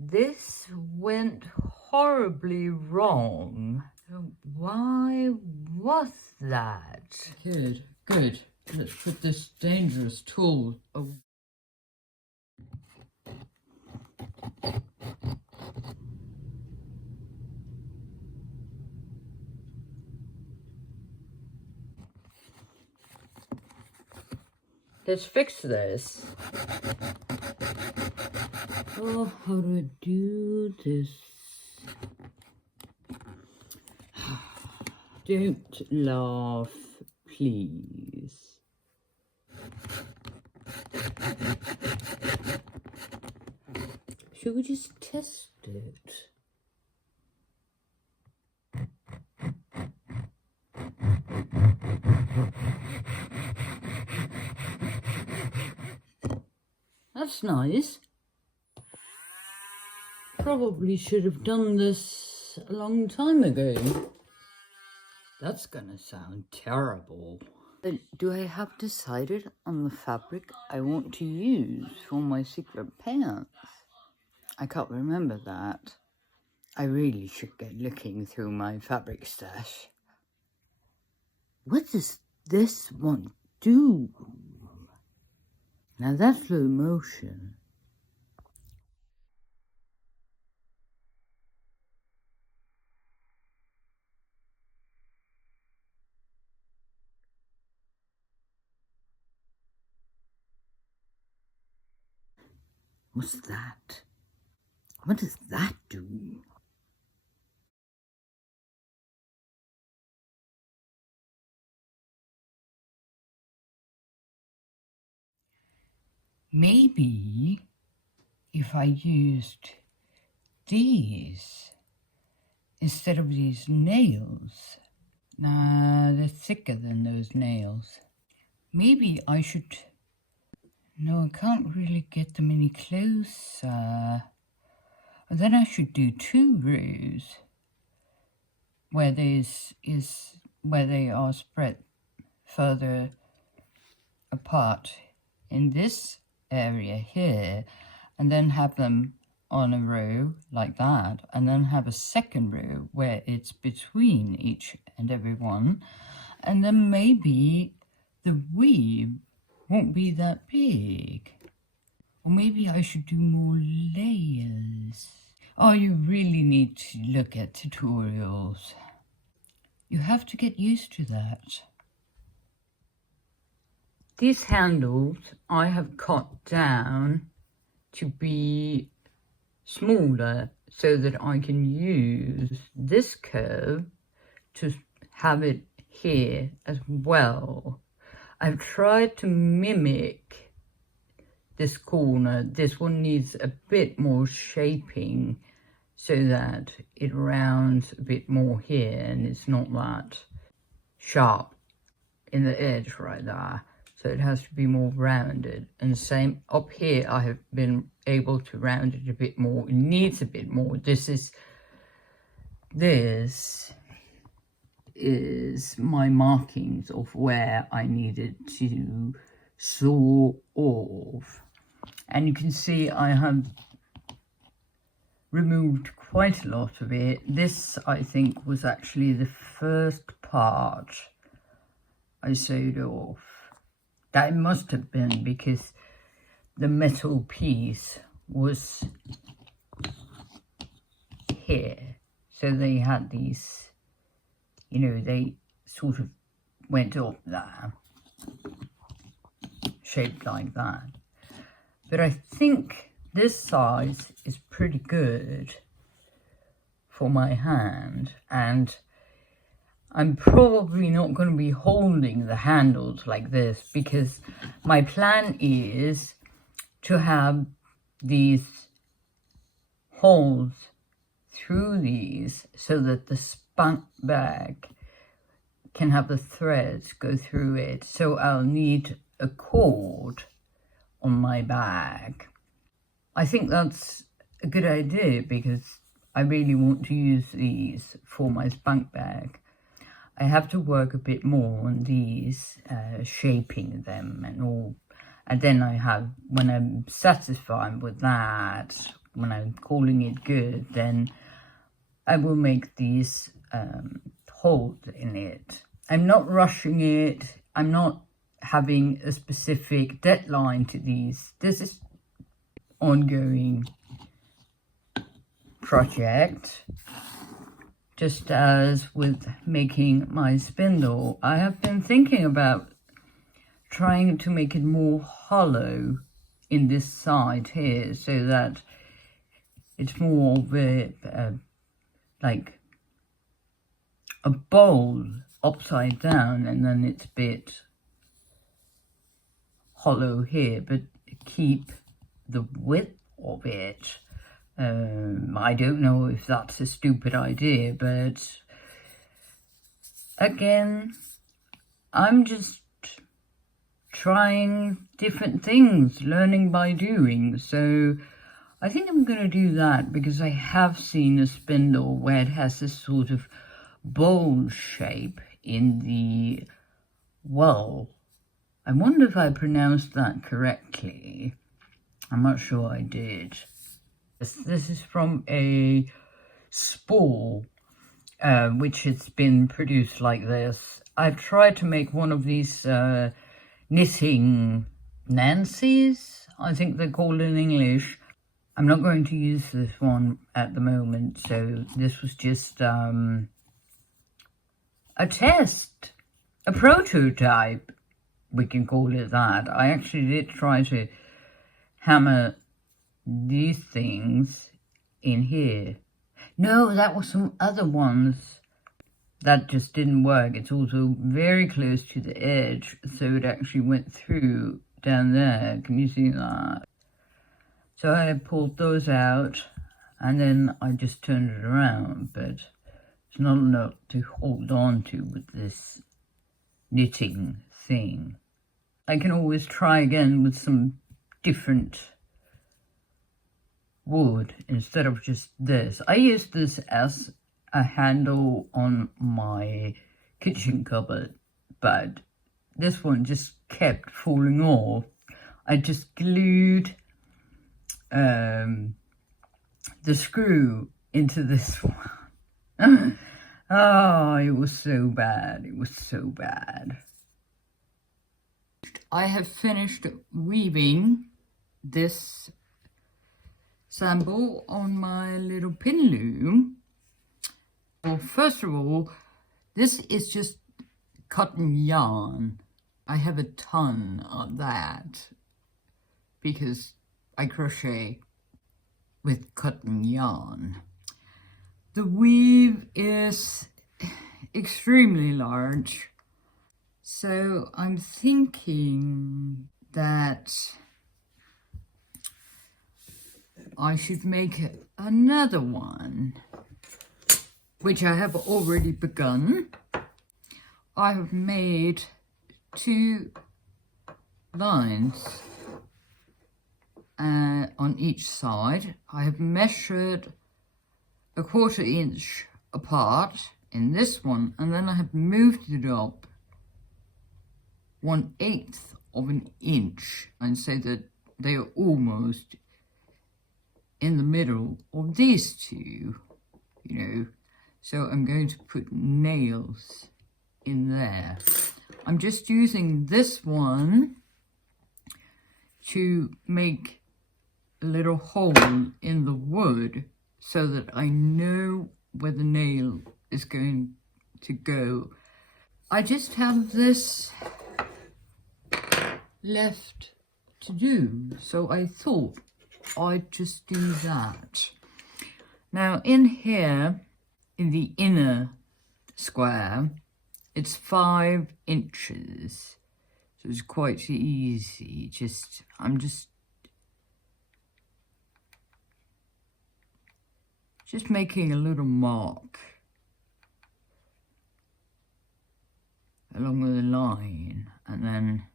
This went horribly wrong. Why was that? Good, good. Let's put this dangerous tool away. Let's fix this. Oh, how do I do this? Don't laugh, please. Should we just test it? That's nice. Probably should have done this a long time ago. That's gonna sound terrible. Do I have decided on the fabric I want to use for my secret pants? I can't remember that. I really should get looking through my fabric stash. What does this one do? Now that's slow motion. What's that? What does that do? Maybe if I used these instead of these nails. Nah, they're thicker than those nails. Maybe I should... No, I can't really get them any closer. And then I should do 2 rows where where they are spread further apart in this area here, and then have them on a row like that, and then have a second row where it's between each and every one, and then maybe the weave won't be that big. Or maybe I should do more layers. Oh, you really need to look at tutorials. You have to get used to that. These handles I have cut down to be smaller so that I can use this curve to have it here as well. I've tried to mimic this corner. This one needs a bit more shaping so that it rounds a bit more here and it's not that sharp in the edge right there. So it has to be more rounded. And the same up here, I have been able to round it a bit more. It needs a bit more. This is my markings of where I needed to saw off. And you can see I have removed quite a lot of it. This, I think, was actually the first part I sewed off. That must have been because the metal piece was here. So they had these, you know, they sort of went up there, shaped like that. But I think this size is pretty good for my hand, and I'm probably not going to be holding the handles like this because my plan is to have these holes through these so that the spunk bag can have the threads go through it. So I'll need a cord on my bag. I think that's a good idea because I really want to use these for my spunk bag. I have to work a bit more on these, shaping them and all. And then I have, when I'm satisfied with that, when I'm calling it good, then I will make these holes in it. I'm not rushing it. I'm not having a specific deadline to these. This is ongoing project. Just as with making my spindle, I have been thinking about trying to make it more hollow in this side here, so that it's more of a like a bowl upside down, and then it's a bit hollow here, but keep the width of it. I don't know if that's a stupid idea, but again, I'm just trying different things, learning by doing. So I think I'm going to do that, because I have seen a spindle where it has this sort of bowl shape in the well. I wonder if I pronounced that correctly. I'm not sure I did. This is from a spool, which has been produced like this. I've tried to make one of these knitting Nancy's, I think they're called in English. I'm not going to use this one at the moment, so this was just a test, a prototype, we can call it that. I actually did try to hammer these things in here. No, that was some other ones. That just didn't work. It's also very close to the edge, so it actually went through down there. Can you see that? So I pulled those out, and then I just turned it around, but it's not enough to hold on to with this knitting thing. I can always try again with some different wood instead of just this. I use this as a handle on my kitchen cupboard, but this one just kept falling off. I just glued the screw into this one. Oh, it was so bad. It was so bad. I have finished weaving this sample on my little pin loom. Well, first of all, this is just cotton yarn. I have a ton of that because I crochet with cotton yarn. The weave is extremely large, so I'm thinking that I should make another one, which I have already begun. I have made 2 lines on each side. I have measured a 1/4 inch apart in this one, and then I have moved it up 1/8 of an inch, and say that they are almost in the middle of these two, you know. So I'm going to put nails in there. I'm just using this one to make a little hole in the wood so that I know where the nail is going to go. I just have this left to do, so I thought I'd just do that. Now in here, in the inner square, it's 5 inches, so it's quite easy. I'm just making a little mark along the line, and then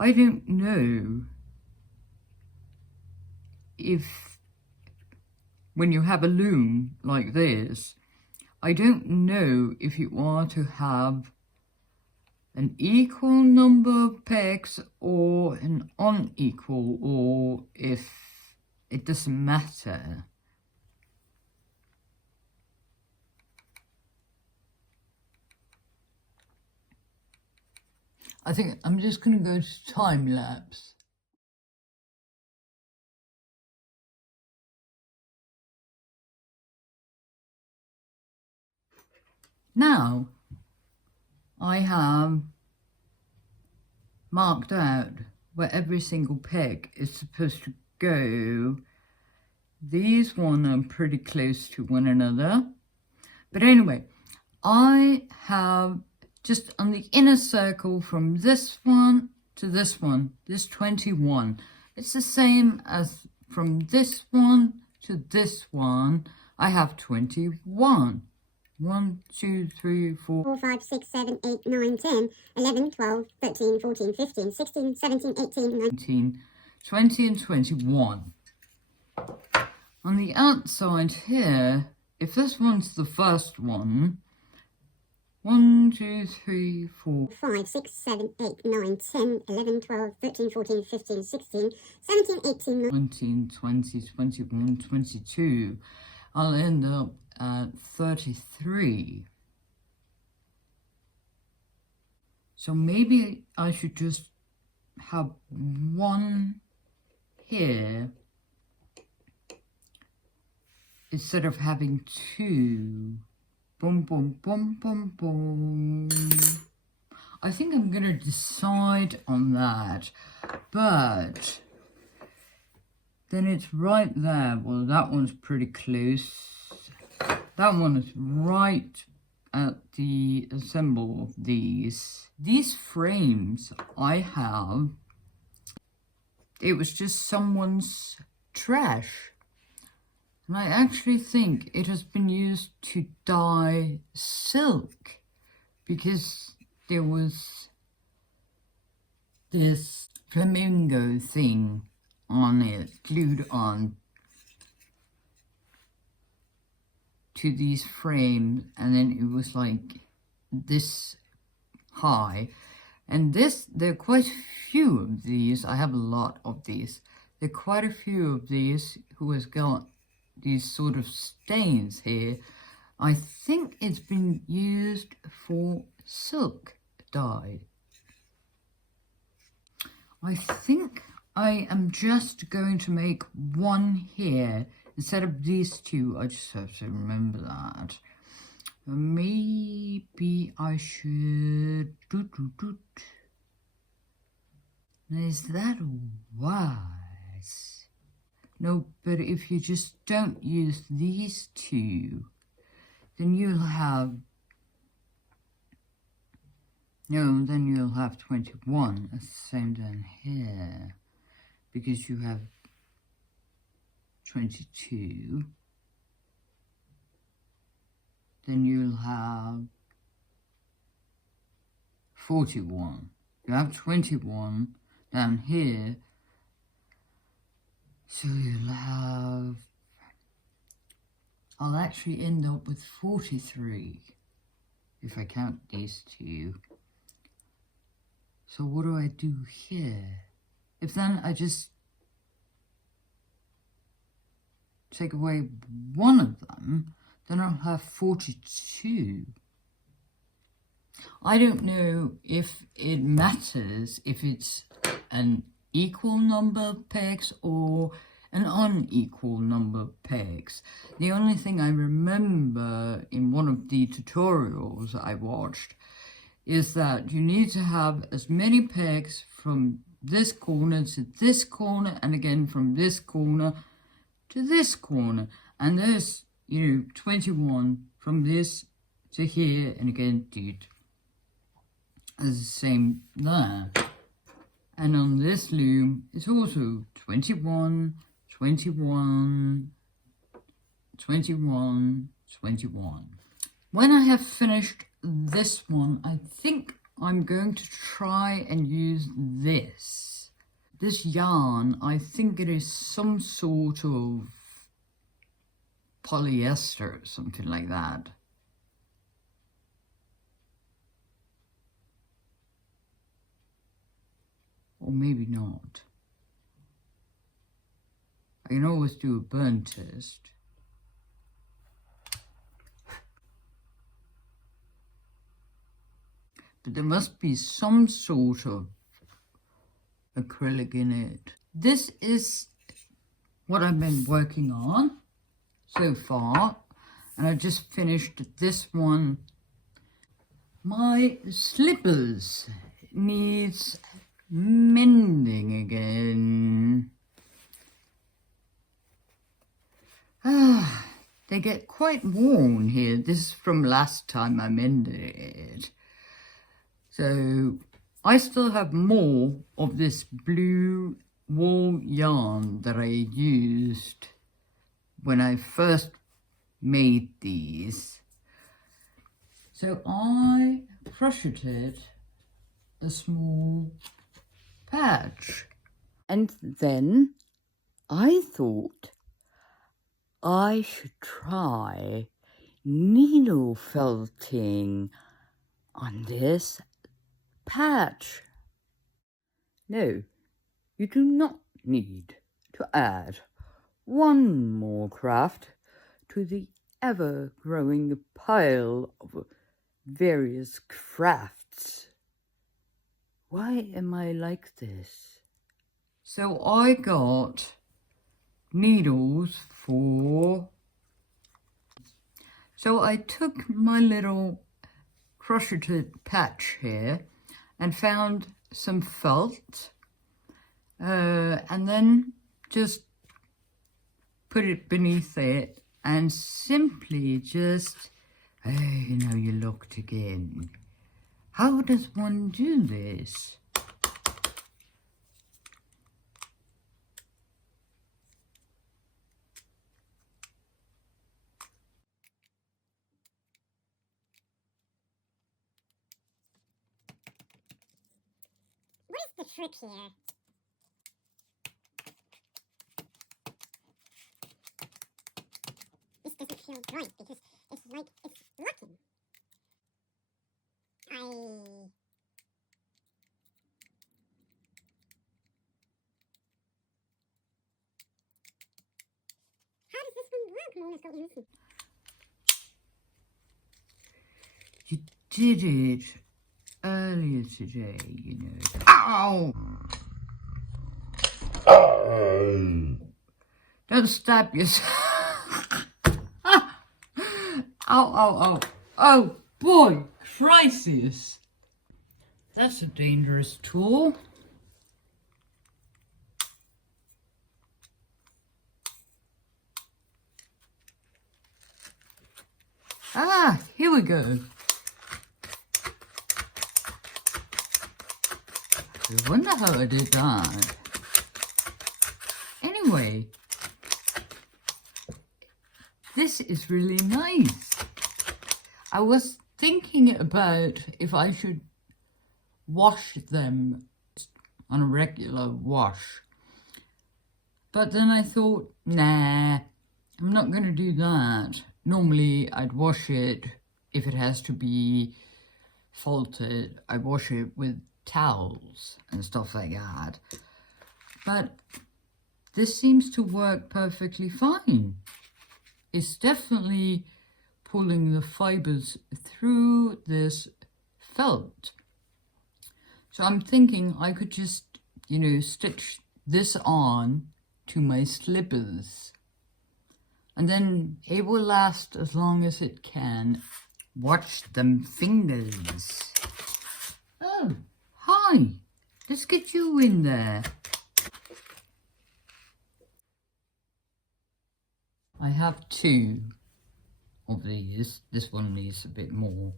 I don't know if when you have a loom like this, I don't know if you want to have an equal number of pegs or an unequal, or if it doesn't matter. I think I'm just going to go to time lapse. Now I have marked out where every single peg is supposed to go. These one are pretty close to one another. But anyway, I have just on the inner circle from this one to this one, this 21. It's the same as from this one to this one. I have 21. 1, 2, 3, 4, 4, 5, 6, 7, 8, 9, 10, 11, 12, 13, 14, 15, 16, 17, 18, 19, 20 and 21. On the outside here, if this one's the first one, 1, 2, 3, 4, 5, 6, 7, 8, 9, 10, 11, 12, 13, 14, 15, 16, 17, 18, 19, 20, 21, 22. I'll end up at 33. So maybe I should just have one here instead of having two. Boom, boom, boom, boom, boom. I think I'm going to decide on that, but then it's right there. Well, that one's pretty close. That one is right at the assemble of these. These frames I have, it was just someone's trash. And I actually think it has been used to dye silk, because there was this flamingo thing on it, glued on to these frames, and then it was like this high. And there are quite a few of these. I have a lot of these. There are quite a few of these who has got these sort of stains here. I think it's been used for silk dye. I think I am just going to make one here instead of these two. I just have to remember that. Maybe I should Is that wise? No, but if you just don't use these two, then you'll have, no, then you'll have 21, the same down here, because you have 22, then you'll have 41, you have 21 down here, so you'll have, I'll actually end up with 43 if I count these two. So what do I do here? If then I just take away one of them, then I'll have 42. I don't know if it matters if it's an equal number of pegs or an unequal number of pegs. The only thing I remember in one of the tutorials I watched is that you need to have as many pegs from this corner to this corner, and again from this corner to this corner. And there's, 21 from this to here, and again, as the same there. And on this loom, it's also 21, 21, 21, 21. When I have finished this one, I think I'm going to try and use this. This yarn, I think it is some sort of polyester, something like that. Or maybe not. I can always do a burn test. But there must be some sort of acrylic in it. This is what I've been working on so far. And I just finished this one. My slippers needs mending again. They get quite worn here. This is from last time I mended it. So I still have more of this blue wool yarn that I used when I first made these. So I crocheted a small patch. And then I thought I should try needle felting on this patch. No, you do not need to add one more craft to the ever-growing pile of various crafts. Why am I like this? So I got needles for... So I took my little crocheted patch here and found some felt and then just put it beneath it and simply just, you looked again. How does one do this? What is the trick here? This doesn't feel right because it's like it's locking. How does this one work, Mona Scoggins? You did it earlier today, you know. Ow! Don't stab yourself. Ow, ow, ow. Oh, boy, crisis. That's a dangerous tool. Here we go. I wonder how I did that. Anyway, this is really nice. I was thinking about if I should wash them on a regular wash. But then I thought, nah, I'm not going to do that. Normally I'd wash it if it has to be felted. I wash it with towels and stuff like that. But this seems to work perfectly fine. It's definitely pulling the fibers through this felt. So I'm thinking I could just, stitch this on to my slippers. And then it will last as long as it can. Watch them fingers. Oh, hi. Let's get you in there. I have two of these. This one needs a bit more.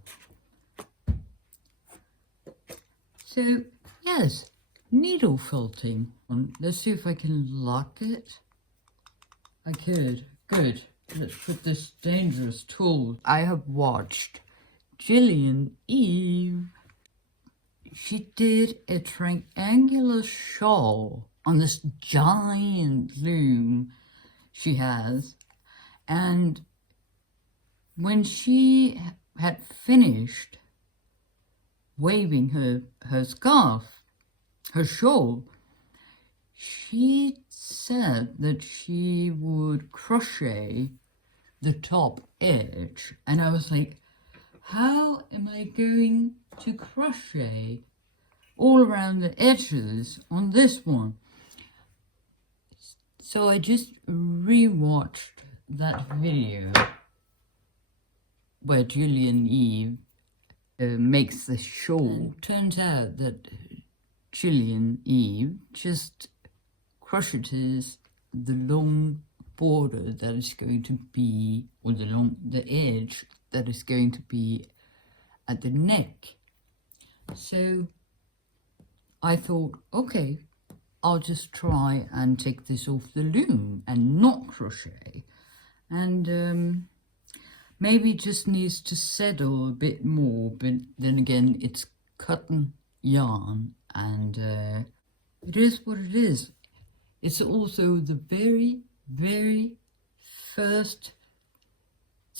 So, yes, needle felting. Let's see if I can lock it. I could. Good. Let's put this dangerous tool. I have watched Gillian Eve. She did a triangular shawl on this giant loom she has. And when she had finished waving her scarf, her shawl, she said that she would crochet the top edge. And I was like, how am I going to crochet all around the edges on this one? So I just rewatched that video where Julian Eve makes the shawl. And turns out that Julian Eve just crochets the long border that is going to be, or the edge that is going to be at the neck. So I thought, okay, I'll just try and take this off the loom and not crochet. And maybe it just needs to settle a bit more, but then again, it's cotton yarn, and it is what it is. It's also the very, very first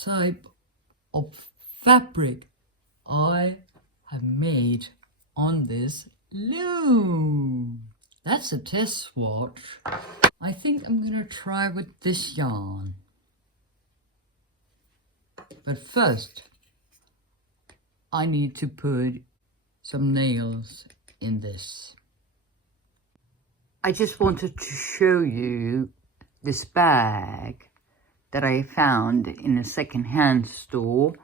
type of fabric I have made on this loom. That's a test swatch. I think I'm gonna try with this yarn. But first, I need to put some nails in this. I just wanted to show you this bag that I found in a second-hand store.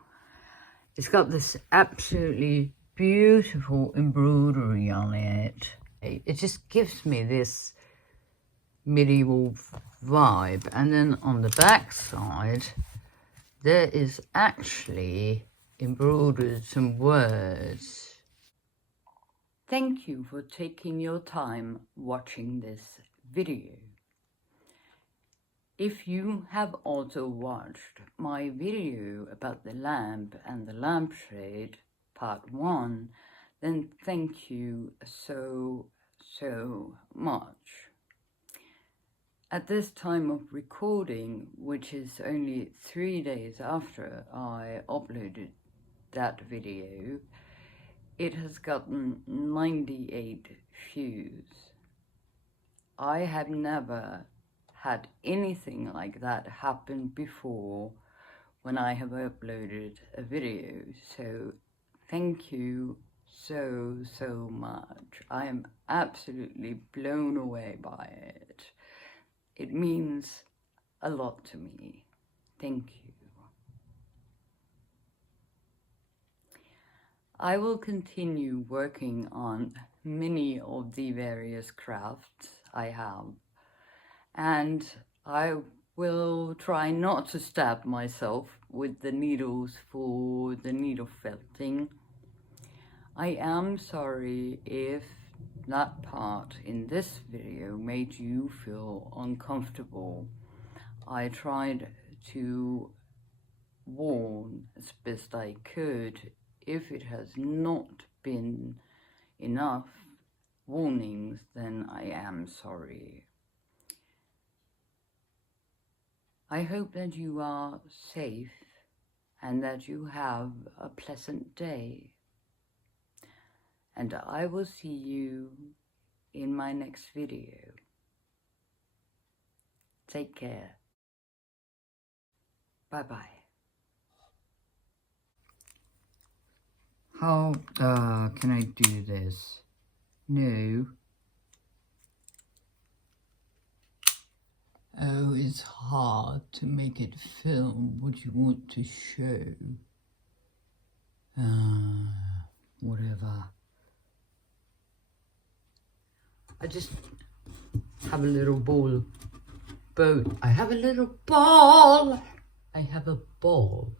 It's got this absolutely beautiful embroidery on it. It just gives me this medieval vibe. And then on the back side, there is actually embroidered some words. Thank you for taking your time watching this video. If you have also watched my video about the lamp and the lampshade, part 1, then thank you so much. At this time of recording, which is only 3 days after I uploaded that video, it has gotten 98 views. I have never had anything like that happen before when I have uploaded a video, so thank you so much. I am absolutely blown away by it. It means a lot to me. Thank you. I will continue working on many of the various crafts I have, and I will try not to stab myself with the needles for the needle felting. I am sorry if that part in this video made you feel uncomfortable. I tried to warn as best I could. If it has not been enough warnings, then I am sorry. I hope that you are safe and that you have a pleasant day. And I will see you in my next video. Take care. Bye-bye. How can I do this? No. Oh, it's hard to make it film what you want to show. Whatever. I just have a little bowl. I have a little ball. I have a ball.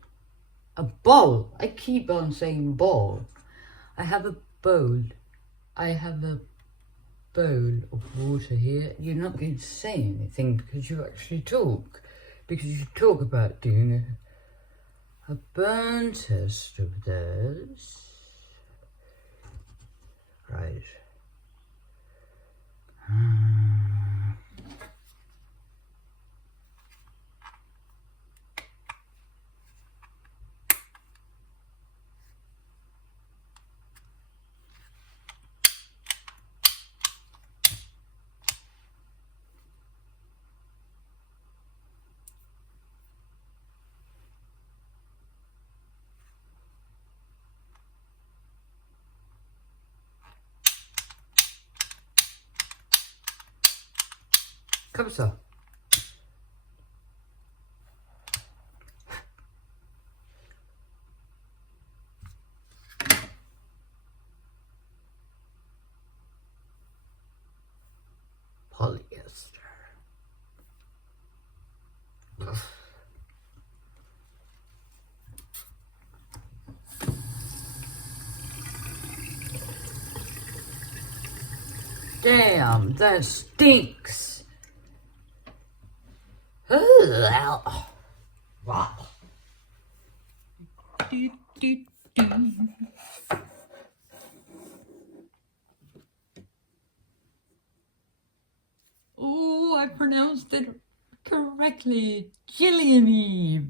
A bowl. I keep on saying ball. I have a bowl. I have a bowl of water here. You're not going to say anything because you actually talk. Because you talk about doing a burn test of this. Right. Comme ça. Polyester. Damn, that stinks. Ugh. Wow. Oh, I pronounced it correctly. Gillian Eve.